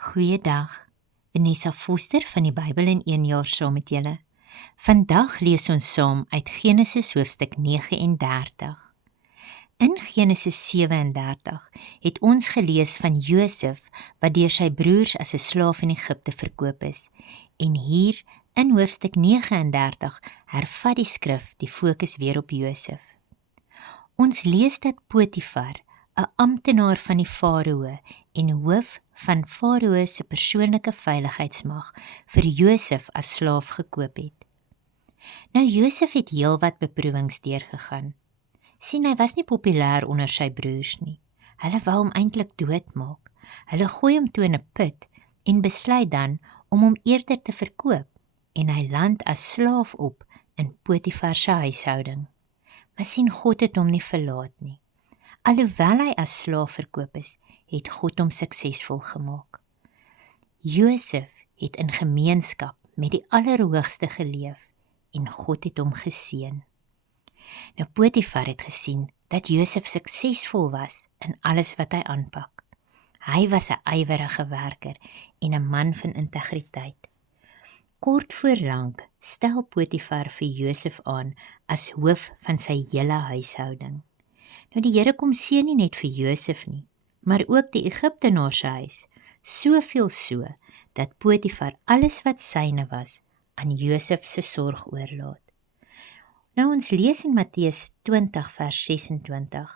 Goeiedag, Vanessa Foster van die Bybel in 1 jaar saam met julle. Vandag lees ons saam uit Genesis hoofstuk 39. In Genesis 37 het ons gelees van Josef wat deur sy broers as 'n slaaf in Egipte verkoop is. En hier in hoofstuk 39 hervat die skrif die fokus weer op Josef. Ons lees dat Potifar, 'n amptenaar van die Farao en hoof van Farao se persoonlike veiligheidsmag, vir Josef as slaaf gekoop het. Nou Josef het heelwat beproewings deurgegaan. Sien, hy was nie populêr onder sy broers nie. Hulle wou hom eintlik doodmaak. Hulle gooi hom toe in 'n put en besluit dan om hom eerder te verkoop, en hy land as slaaf op in Potifar se huishouding. Maar sien, God het hom nie verlaat nie. Alhoewel hy as slaaf verkoop is, het God hom suksesvol gemaak. Josef het in gemeenskap met die Allerhoogste geleef en God het hom geseën. Nou Potifar het gesien dat Josef suksesvol was in alles wat hy aanpak. Hy was 'n ywerige werker en 'n man van integriteit. Kort voor lank stel Potifar vir Josef aan as hoof van sy hele huishouding. Nou die Here kom seën nie net vir Josef nie, maar ook die Egiptenaar se huis, soveel so, dat Potifar alles wat syne was, aan Josef se sorg oorlaat. Nou ons lees in Matteus 20 vers 26,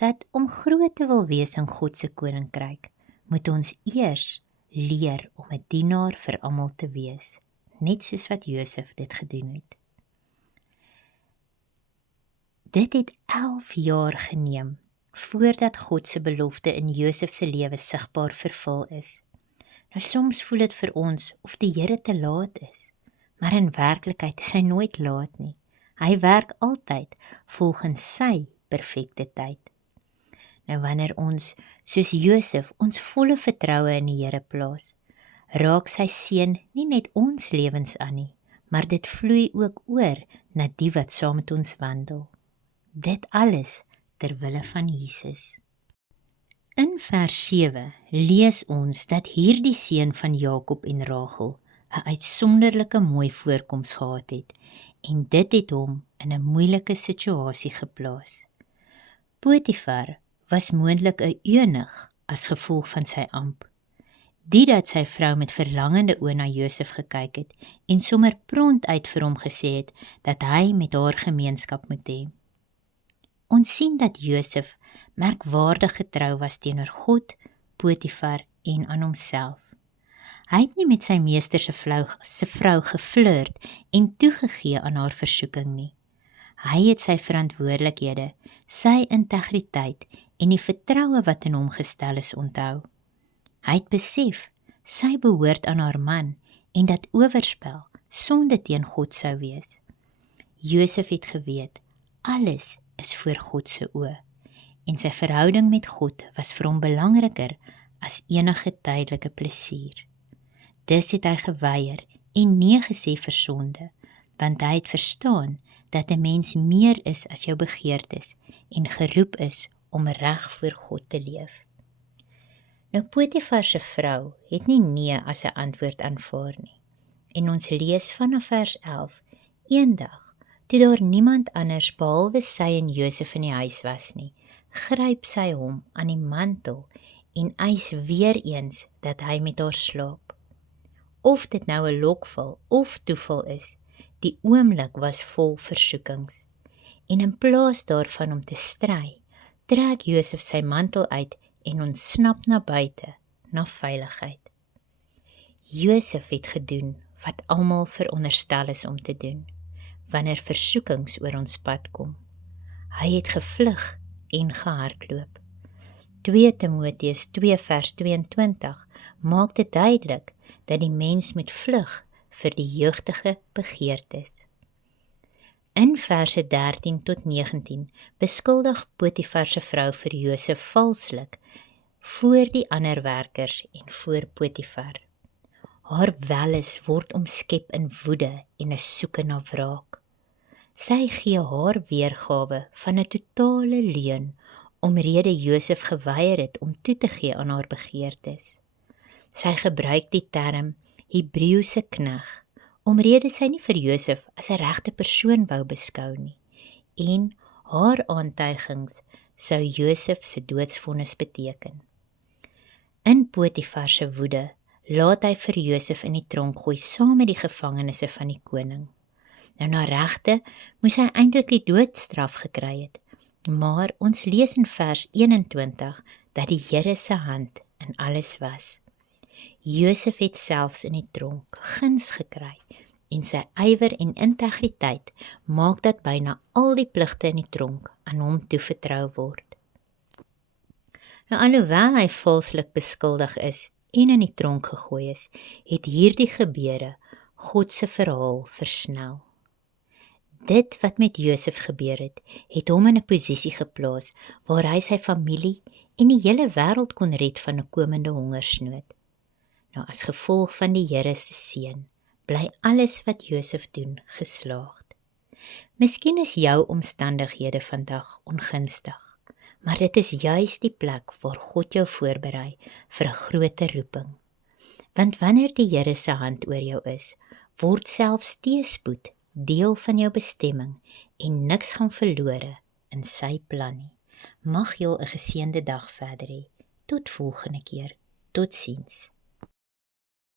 dat om groot te wil wees in God se koninkryk, moet ons eers leer om 'n dienaar vir almal te wees, net soos wat Josef dit gedoen het. Dit het 11 jaar geneem, voordat God se belofte in Josef se lewe sigbaar vervul is. Nou soms voel dit vir ons of die Here te laat is, maar in werklikheid is hy nooit laat nie. Hy werk altyd volgens sy perfekte tyd. Nou wanneer ons, soos Josef, ons volle vertroue in die Here plaas, raak sy seën nie net ons lewens aan nie, maar dit vloei ook oor na die wat saam met ons wandel. Dit alles ter wille van Jesus. In vers 7 lees ons dat hierdie seun van Jakob en Rachel 'n uitsonderlike mooi voorkoms gehad het, en dit het hom in 'n moeilike situasie geplaas. Potifar was moontlik 'n eunuch as gevolg van sy amp. Die dat sy vrou met verlangende oë na Josef gekyk het en sommer prompt uit vir hom gesê het dat hy met haar gemeenskap moet hê. Ons sien dat Josef merkwaardig getrou was teenoor God, Potifar en aan homself. Hy het nie met sy meester se vrou geflirt en toegegee aan haar versoeking nie. Hy het sy verantwoordelikhede, sy integriteit en die vertroue wat in hom gestel is onthou. Hy het besef, sy behoort aan haar man en dat oorspel sonde teen God sou wees. Josef het geweet, alles is voor God se oë, en sy verhouding met God was vir hom belangriker as enige tydelike plesier. Dus het hy geweier en nee gesê vir sonde, want hy het verstaan dat 'n mens meer is as jou begeertes en geroep is om reg voor God te leef. Nou Potifar se vrou het nie nee as 'n antwoord aanvaar nie. En ons lees vanaf vers 11, eendag, toe daar niemand anders behalwe sy en Josef in die huis was nie, gryp sy hom aan die mantel en eis weer eens dat hy met haar slaap. Of dit nou 'n lokval of toeval is, die oomblik was vol versoekings. En in plaas daarvan om te stry, trek Josef sy mantel uit en ontsnap na buite, na veiligheid. Josef het gedoen wat almal veronderstel is om te doen, wanneer versoekings oor ons pad kom. Hy het gevlug en gehardloop. 2 Timoteus 2 vers 22 maak dit duidelik dat die mens moet vlug vir die jeugdige begeertes. In verse 13 tot 19 beskuldig Potifar se vrou vir Josef valslik voor die ander werkers en voor Potifar. Haar welis word omskep in woede en 'n soeke na wraak. Sy gee haar weergawe van 'n totale leuen omrede Josef geweier het om toe te gee aan haar begeertes. Sy gebruik die term Hebreëse knegg, omrede sy nie vir Josef as 'n regte persoon wou beskou nie, en haar aantuigings sou Josef se doodsvonnis beteken. In Potifar se woede laat hy vir Josef in die tronk gooi saam met die gevangenes van die koning. Nou na regte moes hy eintlik die doodstraf gekry het, maar ons lees in vers 21 dat die Here se hand in alles was. Josef het selfs in die tronk guns gekry en sy ywer en integriteit maak dat byna al die pligte in die tronk aan hom toevertrou word. Nou alhoewel hy valslik beskuldig is en in die tronk gegooi is, het hierdie gebeure God se verhaal versnel. Dit wat met Josef gebeur het hom in 'n posisie geplaas waar hy sy familie en die hele wêreld kon red van 'n komende hongersnood. Nou as gevolg van die Here se seën, bly alles wat Josef doen geslaagd. Miskien is jou omstandighede vandag ongunstig, maar dit is juis die plek waar God jou voorberei vir 'n groter roeping. Want wanneer die Here se hand oor jou is, word selfs teëspoed deel van jou bestemming en niks gaan verlore in sy plan nie. Mag jy 'n geseënde dag verder hê. Tot volgende keer. Totsiens.